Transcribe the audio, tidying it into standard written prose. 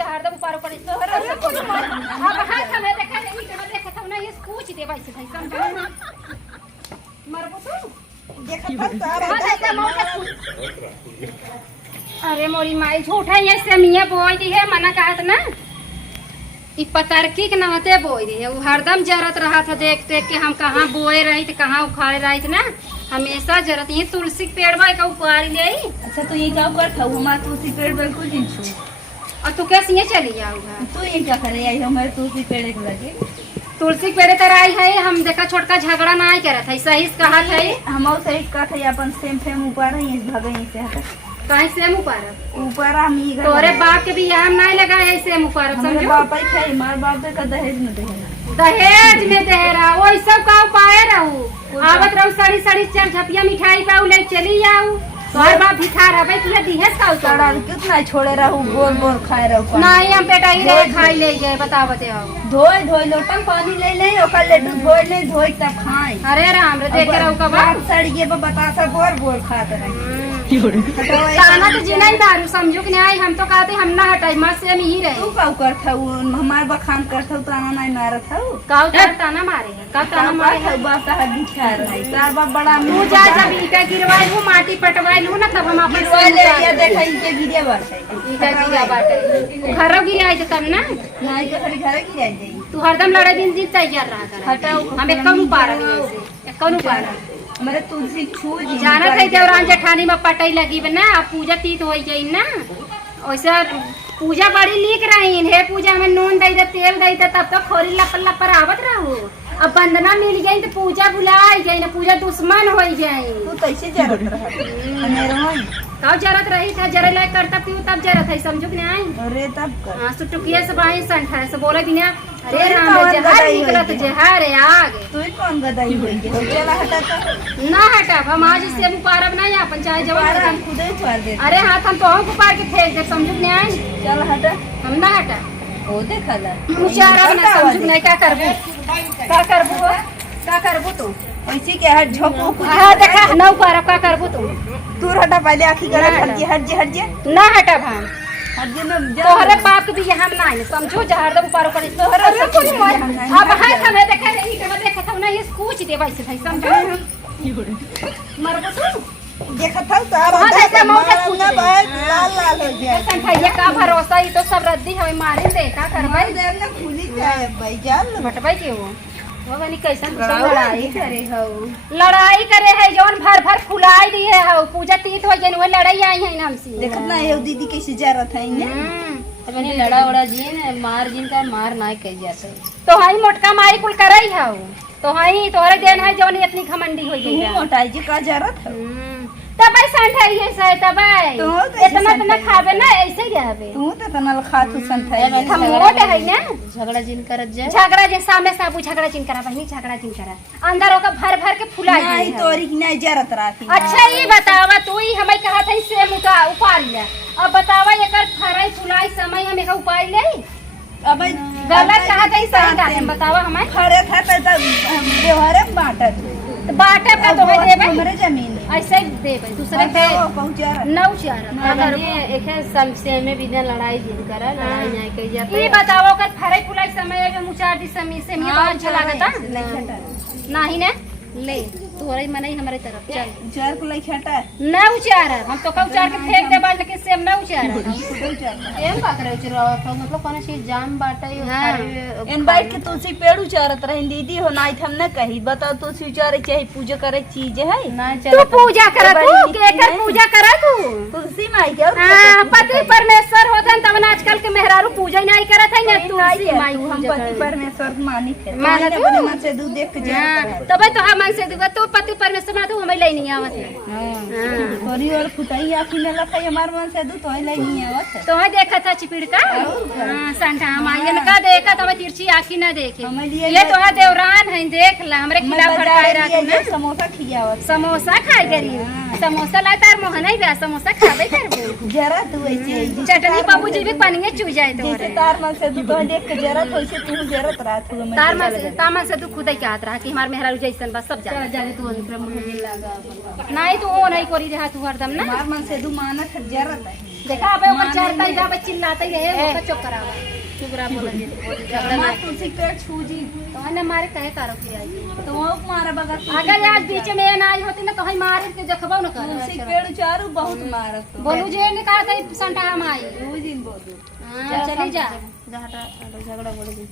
जहर दे ऊपर ऊपर तोहरा सब को अब हाथ हमें देखा नहीं तो देखा था ना ये पूछ दे भाई से भाई समझो मरबो तू देखत तारा अरे मोरी माई झूठा ये से मियां बोई दी है मना कहत ना ई पतरकी के नहते बोई दी है वो हरदम जरत रहा था देख देख के हम कहां बोए रही थे कहां उखाड़े रही थे ना हमेशा जरत ये तुलसी के पेड़ बा का उपार ले आई। अच्छा तो ये क्या करत हूं हमार तुलसी पेड़ बिल्कुल दिन छु और तू कैसे ये चली जाऊगा तू ये क्या करे आई हमारे तुलसी पेड़ के लगे तुलसी के पेड़ तर आई है हम देखा छोटका झगड़ा ना आई करत है सही से कहा है हम सही कहत है अपन सेम फेम ऊपर ही भगई से कहीं से ऊपर हम ई तोरे बाप के भी हम नहीं लगा है से ऊपर समझो बाप ही खाई मार बाप का दहेज में दहेज में देहरा वो सब का उपाय रहू आवत रहू साड़ी साड़ी चार झपिया मिठाई पाऊ ले चली जाऊ तोर बाप भिखार हबे तुले दिहेस का सड़ा कितना छोड़े रहू गोल गोल खाए रहू नहीं हम बेटा ही रे खाई ले जाए बतावते हो धोई धोई लोटन पानी ले ले ओकर लड्डू धोई ले धोई तब खाए अरे राम रे देख रहू कब सड़िए पे बतासा गोर गोर खात रहे ताना तो जीना ही दारू समझो कि नहीं हम तो कहते हम ना हटाई मां से हम ही रहे तू काऊ करत हऊ हमार बखान करत हऊ ताना नहीं मारत हऊ काऊ ताना मारे है का ताना मारे है बाप का बिछा रहे तार बाप बड़ा तू जा जब इका गिरवाई हूं माटी पटवाई लू ना तब हम अपन गिरवा ले ये देखा इनके गिरे बाटे इका गिरा बाटे घरो गिराई तो तब ना नहीं के खड़ी घरे गिरा जाई तू हरदम लड़ाई दिन जीत तैयार रहा कर हटाओ हम एक कौन पारा नहीं ऐसे एक कौन पारा मेरे तुलसी छू जी जाना थे देवरान जेठानी में पटई लगी बना पूजा तीत हो जाई ना वैसे पूजा बड़ी नीक रही है पूजा में नून दई दे तेल दई दे तब तो खोरी लपर लपर आवत रहू अब बंदना मिल गई तो पूजा भुलाई जाई ना पूजा दुश्मन हो जाई तू कैसे जरत रहा मेरा होई काऊ जरत रही था जरे लायक करता पीऊ तब जरत है समझो कि नहीं अरे तब कर हां सुटुकिया से भाई संठा से बोले बिना अरे राम जहर निकलत जहर है आगे तू ही कौन गदाई होई के चला हटा तो ना हटा हम आज से मुपारब नहीं अपन चाहे जवान हम खुद ही फाड़ दे अरे हाथ हम तो को पार के फेंक दे समझो कि नहीं चल हटा हम ना हटा ओ देखला मुचारा ना समझो नहीं क्या करबू का करबू तू ऐसे के हट झोपो हां देखा नौ पार का करबू तू तू हटा पहले आखी गला हट जे ना हटा भाई हट जे में तोहरे बाप के भी हम नहीं समझो जहर दे ऊपर ऊपर तोहरे सब कुछ अब हाथ हमें देखा नहीं के देखा था ना ये पूछ दे भाई से भाई समझो मरबो तू देखा था तारा ऐसा मौका ना लाल लाल हो गया संखैया का भरोसा ही तो सब रद्दी है मारे दे का करवाई देर ने खुली जाए भाई जान भटवाई के वो बनी कैसन लड़ाई करे है जौन भर भर फुलाई दी है हो पूजा तीत हो जन वो लड़ाई आई है हमसे देखत ना ये दीदी कैसे जरत है ने अपने लड़ा उड़ा जी ने मार जिन का मार ना कह जाता तो हाई मोटका मारी कुल करई है तो हाई तोरे देन है जौन इतनी घमंडी हो गई है मोटाई जी का जरत है तब संठाई है से तब इतना तो ना खाबे ना ऐसे ही रहबे तू तो तनल खातू संठाई हम मोटे है ना झगड़ा जिन करत जाए झगड़ा जे सामने साबू झगड़ा चिन करा बहिनी झगड़ा चिन करा अंदर ओका भर भर के फुलाई नहीं तोरी की नहीं जरत राखी अच्छा ये बतावा तू ही हमें कहा था से मुका उपार ले अब बतावा एकर फराई फुलाई समय हमें का उपाय ले अब गलत कहा था सही कहा बतावा हमें खरे था तो व्यवहार बांटत तो बाटे पे तो है देबे हमरे जमीन ऐसे ही देबे दूसरे पे पहुंचा नौ चार अगर एक है समसे में बिना लड़ाई जिन करा लड़ाई नहीं कही जाती ये बताओ कर फराई फुलाई समय में मुचार दी समय से मैं बहुत अच्छा लागता नहीं ना ले तोरे मने हमारे तरफ चल चार को लाई छटा ना उचार हम तो कब चार के फेंक दे बाल लेकिन सेम ना उचार एम का करे उचरावत हो मतलब कोनो चीज जाम बाटे इन बाइट के तुलसी पेड़ उचारत रही दीदी हो नाइ हम न कही बताओ तुलसी उचारे चाहे पूजा करे चीज है ना तू चल पूजा कर तू के कर पूजा कर तू तुलसी माई के हां पति परमेश्वर होतन तब ना आजकल के मेहरारू पूजा नहीं करत है ना तुलसी माई हम पति परमेश्वर मानी थे मानत हो? अपने मन से दूध देख के जा तबे तो हम से दुगा तू पति परमेश्वर ना तू हमें ले नहीं आवत है थोड़ी और फुटाई आखी में लखाई हमार मन से दूध तो लाई नहीं आवत तो है देखा था चिपिड़ का हां संठा हम आयन का देखा तो हमें तिरछी आंखी ना देखे हमें लिए ये तो है देवरान है देख ला हमरे खिलाफ फड़काए रखना ना समोसा खियावत समोसा खाए गरीब समोसा ला तार मोहन ही बा समोसा खाबे करबो जरा तू ऐसे चटनी बाबूजी भी पानी चू जाए तो जैसे तार मन से दूध देख के जरा तो ऐसे तू जरत रात हो तामा से तू खुद ही कहत रहा कि हमार मेहरारू जैसन बस सब जा जाने तू अंतर मुझे लगा नहीं तू ओ नहीं करी रहा तू हरदम ना हमार मन से दू मानत जरत है देखा अबे ओकर चरता ही जाबे चिल्लाता ही रहे ओकर चुप करावा चुप रहा बोल जी झगड़ा माँ ना तुलसी पेड़ छू जी तो ने मारे कहे करो की आई तो वो मारा बगल अगर आज बीच में ना आई होती ना तो ही मारे के देखबो न तुलसी कर पेड़ चारू बहुत मारत तो बोलू जे ने कहा था संटा हम आई दो दिन बोलू हां चली जा झगड़ा बोल जी